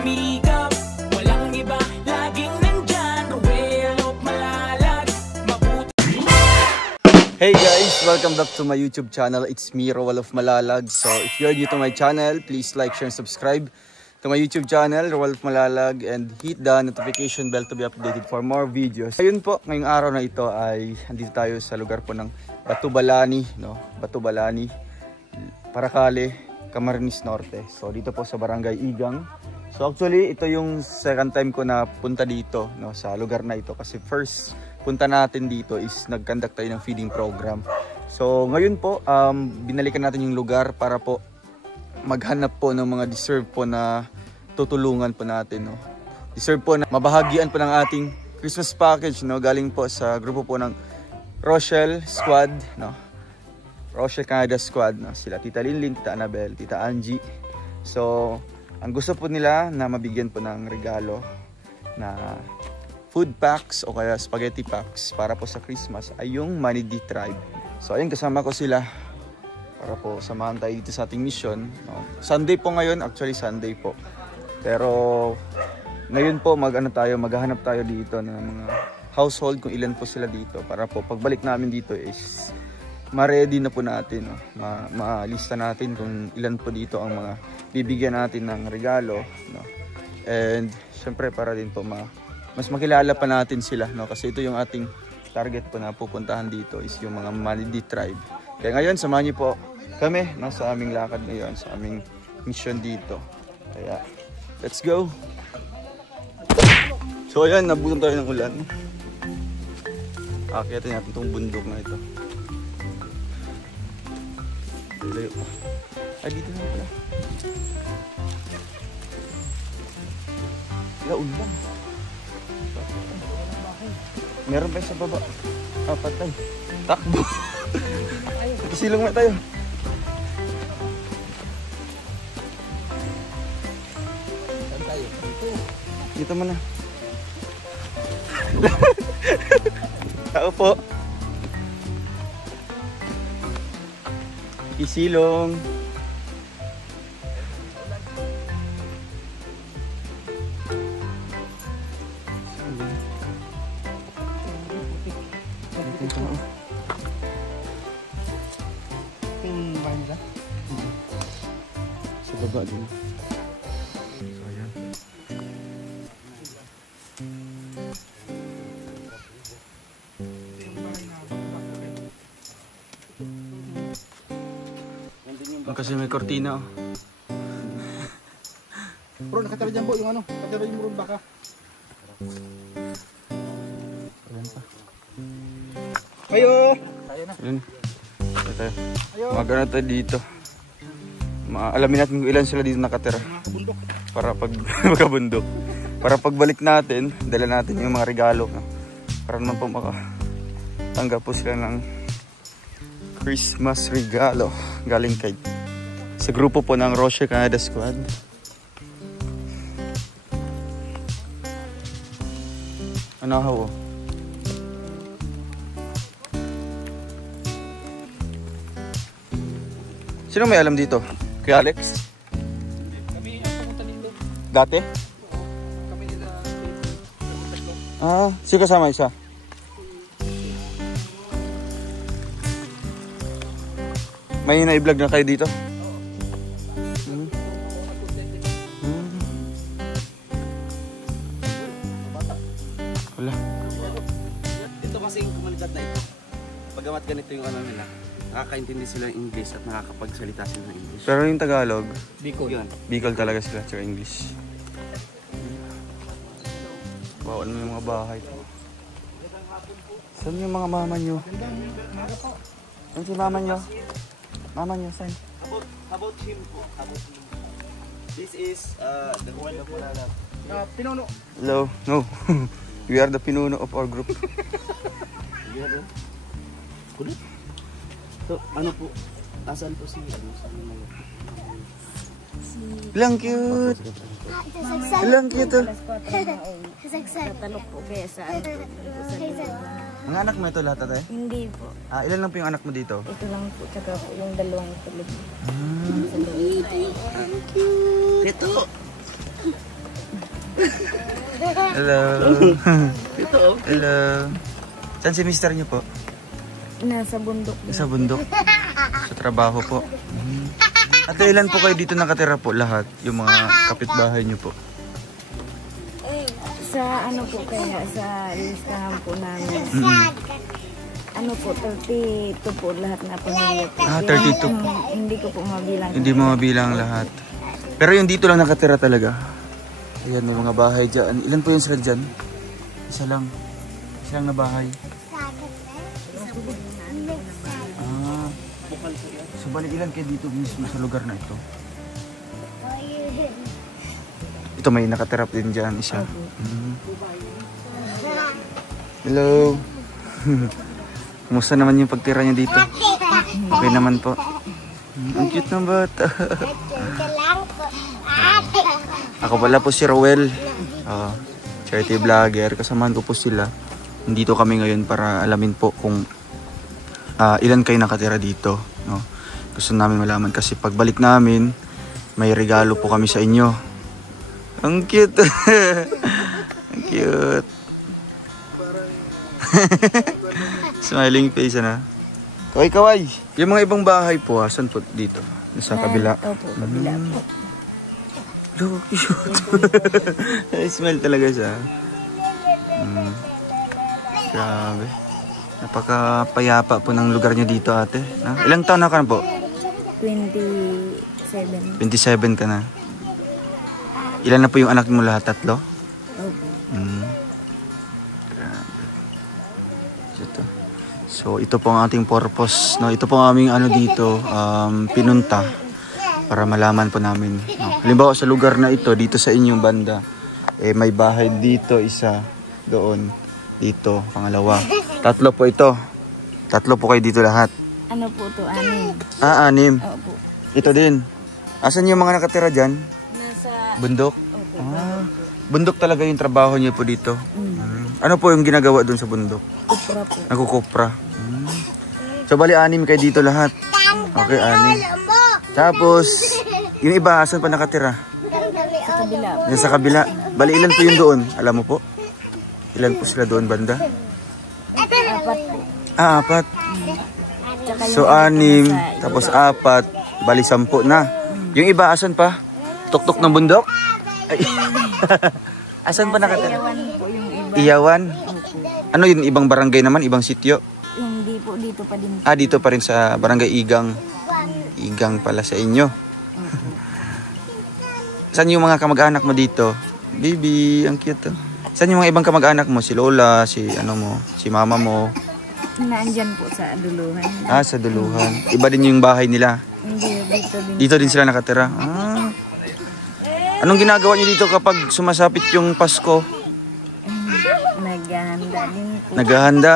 sumikap, walang iba, laging nandyan, Ruel of Malalag, mabuti. Hey guys, welcome back to my YouTube channel. It's me, Roel of Malalag. So if you're new to my channel, please like, share, and subscribe to my YouTube channel, Roel of Malalag, and hit the notification bell to be updated for more videos. Ayun po, ngayong araw na ito ay andito tayo sa lugar po ng Batubalani, no? Batubalani, Paracale, Camarines Norte. So dito po sa Barangay Igang. So actually, ito yung second time ko na punta dito, no, sa lugar na ito, kasi first punta natin dito is nag-conduct tayo ng feeding program. So ngayon po, binalikan natin yung lugar para po maghanap po ng mga deserve po na tutulungan po natin, no. Deserve po na mabahagian po ng ating Christmas package, no, galing po sa grupo po ng Rochelle Squad, no. Rochelle Canada Squad, no. Sila Tita Linlin, Tita Annabel, Tita Angie. So ang gusto po nila na mabigyan po ng regalo na food packs o kaya spaghetti packs para po sa Christmas ay yung Manidi Tribe. So ayun, kasama ko sila para po samahan tayo dito sa ating mission, no. Sunday po ngayon, actually Sunday po. Pero ngayon po maghahanap tayo dito ng mga household kung ilan po sila dito para po pagbalik namin dito is ma-ready na po natin, no. Ma-lista natin kung ilan po dito ang mga bibigyan natin ng regalo, no. And syempre para din po mas makilala pa natin sila, no, kasi ito yung ating target po na pupuntahan dito is yung mga Manidi Tribe. Kaya ngayon samahan niyo po kami, no, sa aming lakad ngayon, sa aming mission dito. Kaya let's go. So ayan, nabutan tayo ng ulan. Akyatin natin itong bundok na ito. Layo. Ay, dito na pala. Laon lang. Meron pa sa baba. Patay. Takbo. Silong na tayo. Saan tayo? Dito muna. Tao po. Isilong. Sa baba din. So ayan. Kasi may kortina, oh. Bro, nakatira dyan po yung ano, nakatira yung murong baka. Ayan pa. Ayo! Tayo na. Ayan. Tayo. Mag-ano tayo dito. Alamin natin kung ilan sila dito nakatira. Bundok. Para pag magkabundok. Para pagbalik natin, dala natin yung mga regalo, no? Para naman po makatanggap po sila ng Christmas regalo galing kay sa grupo po ng Rochelle Canada Squad. Ano ho? Sino may alam dito? Kuya Alex? Kami ang pumunta nito. Dati? Kami nila. Sino kasama isa? May na-vlog na kayo dito? Wala. Ito kasi yung komunidad na ito. Pagamat ganito yung ano nila, nakakaintindi sila ng English at nakakapagsalita sila ng English. Pero yung Tagalog, Bicol. Yun. Bicol talaga sila, tsaka English. Bawal mo yung mga bahay po. Saan yung mga mama nyo? Saan si mama nyo? Mama nyo, saan? About him po. About him. This is the one of Malalag. Pinuno. Hello? No. We are the pinuno of our group. Yan. Kulit. So, ano po? Asan po si Lang cute. Lang cute. Tatanok po kaya sa Ang anak mo ito lahat, tatay? Hindi po. Ilan lang po yung anak mo dito? Ito lang po, tsaka po yung dalawang tulog. Ito. Hello. Hello. Saan si mister niyo po? Nasa bundok. Sa bundok. Sa trabaho po. Ate, ilan po kayo dito nakatira po lahat? Yung mga kapitbahay niyo po? Sa ano po kaya, sa listahan po namin. Ano po, 32 po lahat na pamilya po. 32. Hindi ko po mabilang. Hindi mo mabilang lahat. Pero yung dito lang nakatira talaga. Ayan, may mga bahay dyan. Ilan po yung sila dyan? Isa lang. Isa lang na bahay. So balik ilan kayo dito mismo sa lugar na ito? Ito may nakatira din dyan isa. Hello. Kumusta naman yung pagtira niyo dito? Okay naman po. Ang cute ng bata. Ako pala po si Rowel. Charity vlogger. Kasamahan ko po sila. Nandito kami ngayon para alamin po kung ilan kayo nakatira dito. No? Gusto namin malaman kasi pagbalik namin, may regalo po kami sa inyo. Ang cute. Ang cute. Smiling face na. Kaway. Yung mga ibang bahay po, saan po dito? Sa kabila? Opo, kabila po. Look, cute. Smile talaga siya. Grabe. Napakapayapa po ng lugar niyo dito, ate. Ilang taon na ka na po? 27. 27 ka na. Ilan na po yung anak mo lahat? 3? Opo. Grabe. So ito po ang ating purpose. No? Ito po ang aming dito, pinunta para malaman po namin. No? Halimbawa sa lugar na ito, dito sa inyong banda, may bahay dito, isa, doon, dito, pangalawa. 3 po ito. 3 po kayo dito lahat. Ano po to, 6. 6. Opo. Ito din. Asan yung mga nakatira dyan? Nasa... Bundok? Opo. Bundok talaga yung trabaho niyo po dito. Ano po yung ginagawa doon sa bundok? Kupra po. Nagkukupra. So bali 6 kayo dito lahat. Okay, 6. Tapos, yung iba, asan pa nakatira? Sa kabila po. Yan sa kabila. Bali ilan po yung doon? Alam mo po? Ilan po sila doon banda? 4 po. 4. Tsaka So yung 6, tapos 4, bali 10 na. Yung iba, asan pa? Tuktok ng bundok? Ay. Asan pa nakatira? Iyawan po yung iba. Iyawan? Opo. Ano yun? Ibang barangay naman? Ibang sityo? Hindi po, dito pa din. Dito pa rin sa barangay Igang. Igang pala sa inyo. Saan yung mga kamag-anak mo dito? Baby, ang cute. Saan yung mga ibang kamag-anak mo? Si Lola, si si mama mo? Naandyan po sa Duluhan. Sa Duluhan. Iba din yung bahay nila. Hindi, dito din. Dito din sila nakatira. Anong ginagawa niyo dito kapag sumasapit yung Pasko? Naghahanda din po. Naghahanda?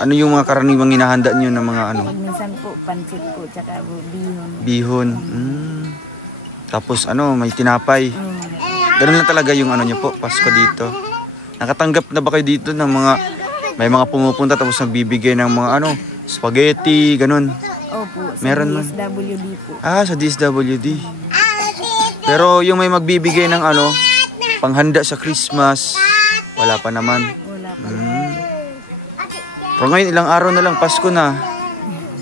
Ano yung mga karaniwang hinahanda niyo ng mga ano? Pag minsan po, pansit po, tsaka bihon. Bihon. Tapos may tinapay. Ganun lang talaga yung niyo po, Pasko dito. Nakatanggap na ba kayo dito ng mga, may mga pumupunta tapos nagbibigay ng mga spaghetti, ganun? Opo, sa Meron man. DSWD po. Sa DSWD. Pero yung may magbibigay ng panghanda sa Christmas, wala pa naman. Wala po. Pero ngayon, ilang araw na lang, Pasko na.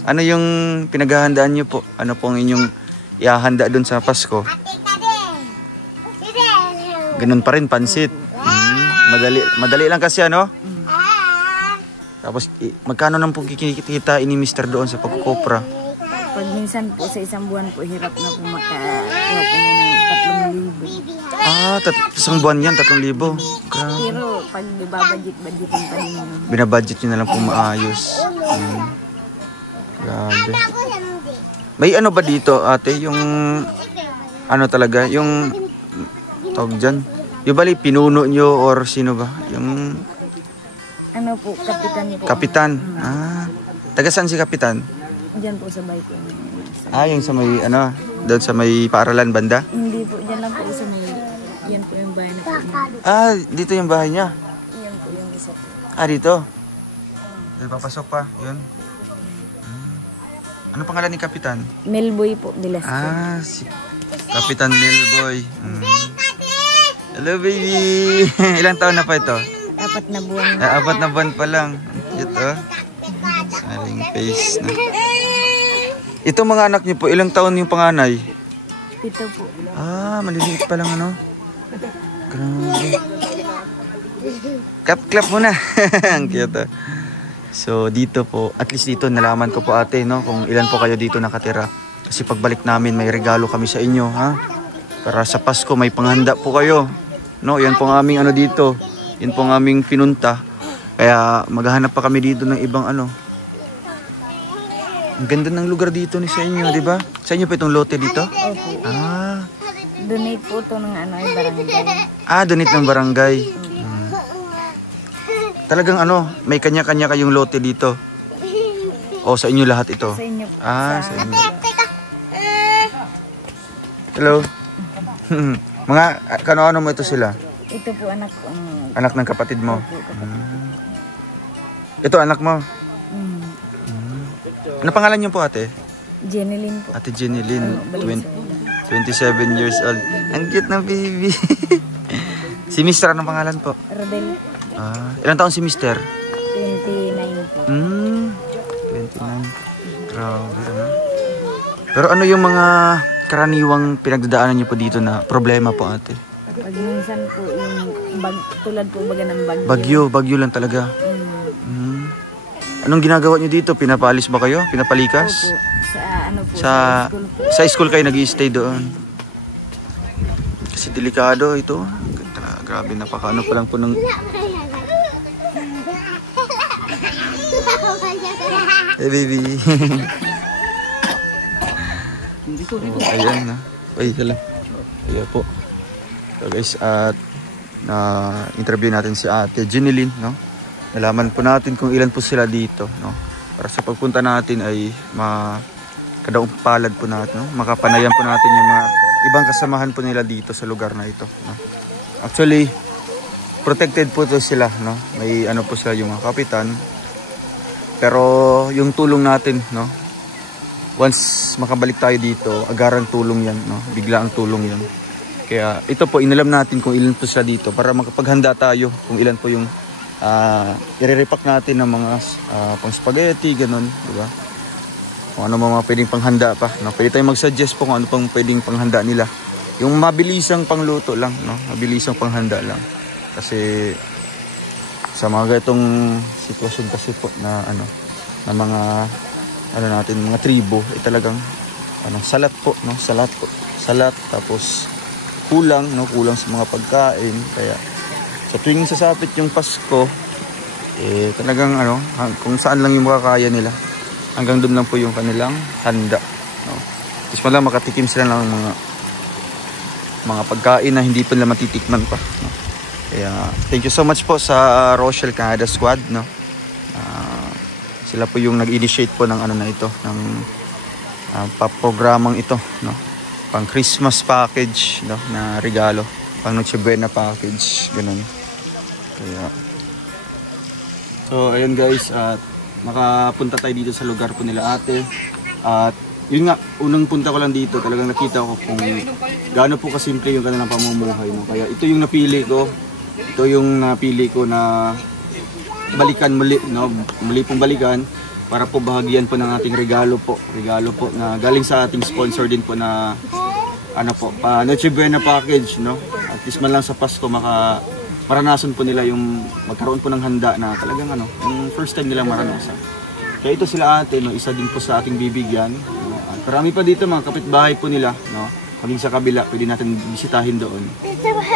Ano yung pinaghahandaan niyo po? Ano pong inyong ihahanda doon sa Pasko? Ganun pa rin, pansit. Madali lang kasi Tapos, magkano nang po kikita ni Mr. doon sa pagkukopra? Pag minsan po sa isang buwan po, hirap na po makakuha po ng 3,000. Isang buwan yan, 3,000. Grabe. Pero pag budgetin pa din yun. Binabudget nyo na lang po maayos. Grabe. May ba dito, ate? Yung, talaga, yung, tawag dyan? Yung bali, pinuno nyo or sino ba? Yung, Po, kapitan po. kapitan. Taga saan si kapitan? Diyan po sa bahay po. Yung sa may, doon sa may paaralan banda? Hindi po, diyan lang po sa may, yan po yung bahay na po. Dito yung bahay niya. Yan po yung isa po. Dito. Dito papasok pa, yun. Ano pangalan ni kapitan? Melboy po, Dilasco. Si Kapitan Melboy. Hello, baby. Ilang taon na pa ito? 4 na buwan. 4 na buwan pa lang. Cute, oh. Smiling face na. Ito mga anak niyo po, ilang taon yung panganay? 7 po. Maliliit pa lang ano. Grabe. Clap muna. Ang cute, oh. So dito po, at least dito nalaman ko po ate, no, kung ilan po kayo dito nakatira. Kasi pagbalik namin may regalo kami sa inyo, ha? Para sa Pasko may panghanda po kayo. No, yan po ang aming ano dito. Yan po ang aming pinunta. Kaya maghahanap pa kami dito ng ibang ano. Ang ganda ng lugar dito ni sa inyo, di ba? Sa inyo pa itong lote dito? Opo. Donate po ito ng ano, ay barangay. Donate ng barangay. Talagang ano, may kanya-kanya kayong lote dito. O sa inyo lahat ito? Sa inyo po. Sa inyo. Hello. Mga kano-ano mo ito sila? Ito po anak ko. Anak ng kapatid mo? Ito anak mo? Ano pangalan niyo po ate? Jeneline po. Ate Jeneline. 27 years old. Ang cute ng baby. Si Mr. anong pangalan po? Rodel. Ilang taon si Mr.? 29 po. 29. Grabe, ano? Pero ano yung mga karaniwang pinagdadaanan niyo po dito na problema po ate? Pag minsan po yung tulad po baga ng bagyo. Bagyo lang talaga. Anong ginagawa niyo dito? Pinapaalis ba kayo? Pinapalikas? Opo. Sa ano po, Sa school po. sa school kayo nag-i-stay doon. Kasi delikado ito. Grabe, napakaano pa lang po ng... Hey baby. Ayan na. Ay, hala. Ayan po. So guys, at interview natin si ate Jeneline, no? Nalaman po natin kung ilan po sila dito, no? Para sa pagpunta natin ay kadaong palad po natin, no? Makapanayan po natin yung mga ibang kasamahan po nila dito sa lugar na ito, no? Actually, protected po to sila, no? May ano po sila yung mga kapitan. Pero yung tulong natin, no? Once makabalik tayo dito, agarang tulong yan, no? Bigla ang tulong yan. Kaya ito po, inalam natin kung ilan po sila dito para makapaghanda tayo kung ilan po yung i-repack natin ng mga pang spaghetti, ganun, di ba? Kung ano mga pwedeng panghanda pa, no? Pwede tayong mag-suggest po kung ano pang pwedeng panghanda nila. Yung mabilisang pangluto lang, no? Mabilisang panghanda lang. Kasi sa mga ganitong sitwasyon kasi po na ano, na mga ano natin, mga tribo, talagang ano, salat po, no? Salat tapos kulang, no? Kulang sa mga pagkain. Kaya sa tuwing sasapit yung Pasko, talagang ano, kung saan lang yung makakaya nila, hanggang doon lang po yung kanilang handa, no? Tapos lang makatikim sila ng mga pagkain na hindi pa nila matitikman pa, no? Kaya thank you so much po sa Rochelle Canada Squad, no? Sila po yung nag-initiate po ng ano na ito, ng programang ito, no? Pang Christmas package, no, na regalo, pang Noche Buena package, ganun. Kaya so ayun guys, at makapunta tayo dito sa lugar po nila ate. At yun nga, unang punta ko lang dito, talagang nakita ko kung gaano po kasimple yung kanilang pamumuhay, no? Kaya ito yung napili ko na balikan muli, no? Muli pong balikan para po bahagian po ng ating regalo po na galing sa ating sponsor din po na ano po, pa Noche Buena package, no? At least man lang sa Pasko maranasan po nila yung magkaroon po ng handa na talagang ano, yung first time nila maranasan. Kaya ito sila ate, no? Isa din po sa ating bibigyan, no? At marami pa dito mga kapitbahay po nila, no? Kaming sa kabila, pwede natin bisitahin doon.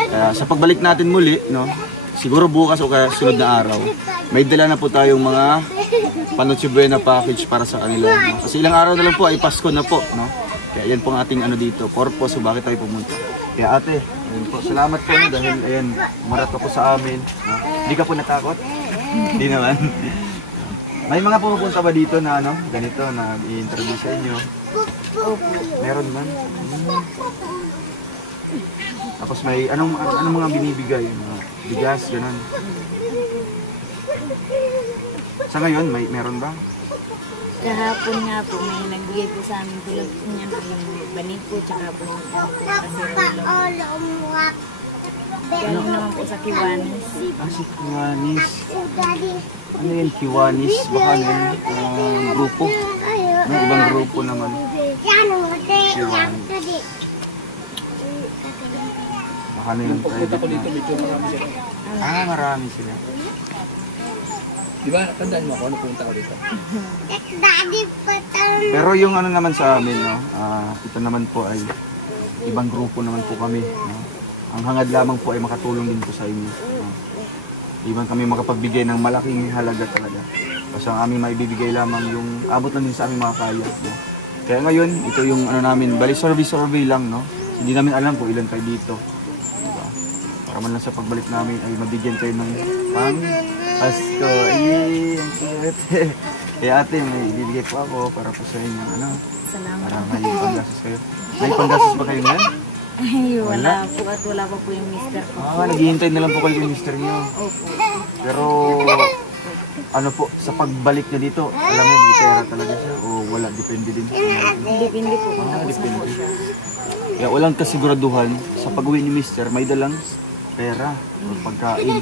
Kaya sa pagbalik natin muli, no? Siguro bukas o kaya sunod na araw, may dala na po tayong mga Noche Buena package para sa kanila, no? Kasi ilang araw na lang po ay Pasko na po, no? Kaya yan po ang ating ano dito, purpose, so bakit tayo pumunta. Kaya ate, ayun po, salamat po dahil ayan, umarat ka po sa amin, no? Hindi ka po natakot? Hindi naman. May mga pumupunta ba dito na ano, ganito, na i-interview sa inyo? Opo. Meron man. Tapos may anong mga binibigay, mga bigas, ganun. Sa ngayon, meron ba? Kahapon nga po, may nagbigay po sa amin tulad po niya yung banig po, tsaka po yung kasirolo. Galing naman po sa Kiwanis. Si Kiwanis. Ano yun, Kiwanis? Baka ano yun, grupo. Ano, ibang grupo naman. Kiwanis. Baka ano yun, private Ako dito, na. medyo marami sila. Marami sila. Di ba, tandaan mo ako, ano punta ko dito? Pero yung ano naman sa amin, no, ito naman po ay ibang grupo naman po kami. No? Ang hangad lamang po ay makatulong din po sa inyo. No? Ibang kami makapagbigay ng malaking halaga talaga. Kasi ang aming maibibigay lamang yung abot lang din sa aming mga kaya. No? Kaya ngayon, ito yung ano namin, bali survey lang. No? Hindi namin alam kung ilan kayo dito. Diba? Para man lang sa pagbalik namin ay mabigyan kayo ng pang Pasko. Ay, ang cute. Kaya ate, may ibibigay po ako para po sa inyo. Ano? Salamat. Para may panggastos kayo. May panggastos ba kayo ngayon? Ay, wala po at wala pa po yung mister ko. Naghihintay na lang po kayo yung mister niyo. Opo. Pero, ano po, sa pagbalik niya dito, alam mo, may pera talaga siya o wala, depende din. Depende po kung tapos na po Depende. siya. Kaya walang kasiguraduhan, sa pag-uwi ni mister, may dalang pera o pagkain.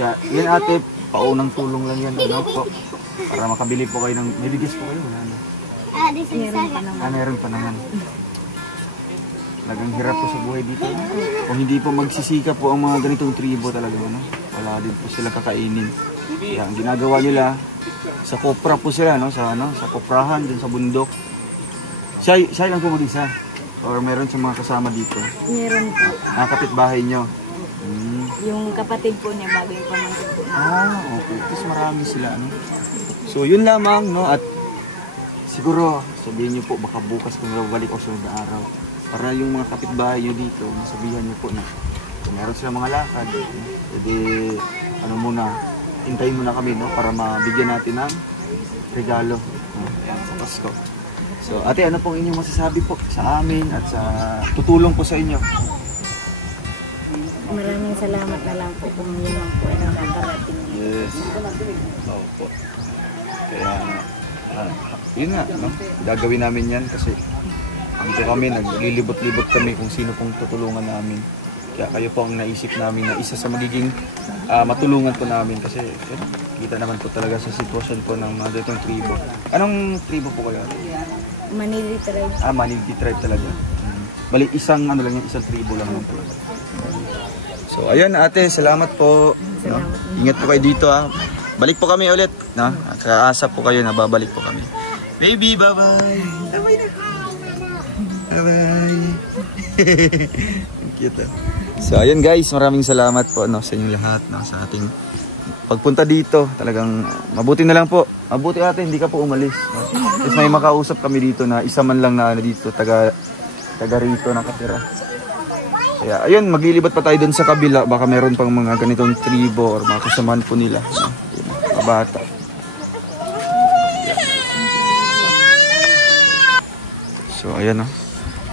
Kaya, yan ate, paunang tulong lang yan, ano po, para makabili po kayo ng, may bigas po kayo, wala na. Meron pa naman. Meron pa naman. Talagang hirap po sa buhay dito. Kung hindi po magsisika po ang mga ganitong tribo talaga, ano, wala din po sila kakainin. Kaya ang ginagawa nila, sa kopra po sila, no, sa koprahan, dun sa bundok. Siya lang po mag-isa. Or meron sa mga kasama dito. Meron po. Kapitbahay nyo. Yung kapatid po niya bago yung pamangkin po. Okay. Tapos marami sila, ano. So, yun lamang, no, at siguro, sabihin nyo po, baka bukas kung babalik o sunod na araw. Para yung mga kapitbahay nyo dito, masabihan nyo po na kung meron sila mga lakad, pwede, ano muna, hintayin muna kami, no, para mabigyan natin ng regalo, no, sa Pasko. So, ate, ano pong inyong masasabi po sa amin at sa tutulong po sa inyo? Maraming salamat na lang po kung yun lang po ay nakakarating. Yes. Opo. Kaya, yun nga, no? Gagawin namin yan kasi dito kami, naglilibot-libot kami kung sino pong tutulungan namin. Kaya kayo po ang naisip namin na isa sa magiging matulungan po namin kasi kita naman po talaga sa sitwasyon po ng mga ditong tribo. Anong tribo po kayo? Manili tribe. Manili tribe talaga. Bali, isang ano lang yan, isang tribo lang naman talaga. So, ayun ate, salamat po. No? Ingat po kayo dito ha. Balik po kami ulit. No? Kaasa po kayo na babalik po kami. Baby, bye-bye. Bye-bye na. Bye-bye. Cute. So, ayun guys, maraming salamat po, no, sa inyong lahat, no, sa ating pagpunta dito. Talagang mabuti na lang po. Mabuti ate, hindi ka po umalis. No? Tapos may makausap kami dito na isa man lang na dito, taga rito nakatira. Kaya ayun, maglilibat pa tayo dun sa kabila. Baka meron pang mga ganitong tribo or mga kasamahan po nila. No? Mga bata. So ayan, no.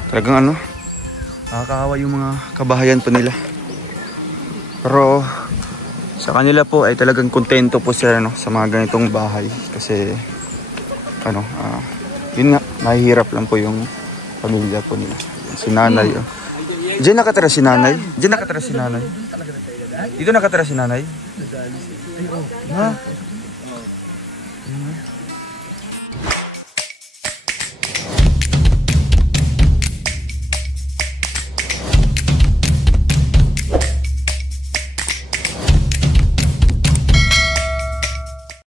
Talagang ano, nakakahawa yung mga kabahayan po nila. Pero sa kanila po ay talagang kontento po sila, no, sa mga ganitong bahay. Kasi ano, yun nga, nahihirap lang po yung pamilya po nila. Si nanay, oh. Diyan nakatira si nanay? Diyan nakatira si nanay? Dito nakatira si nanay? Ha?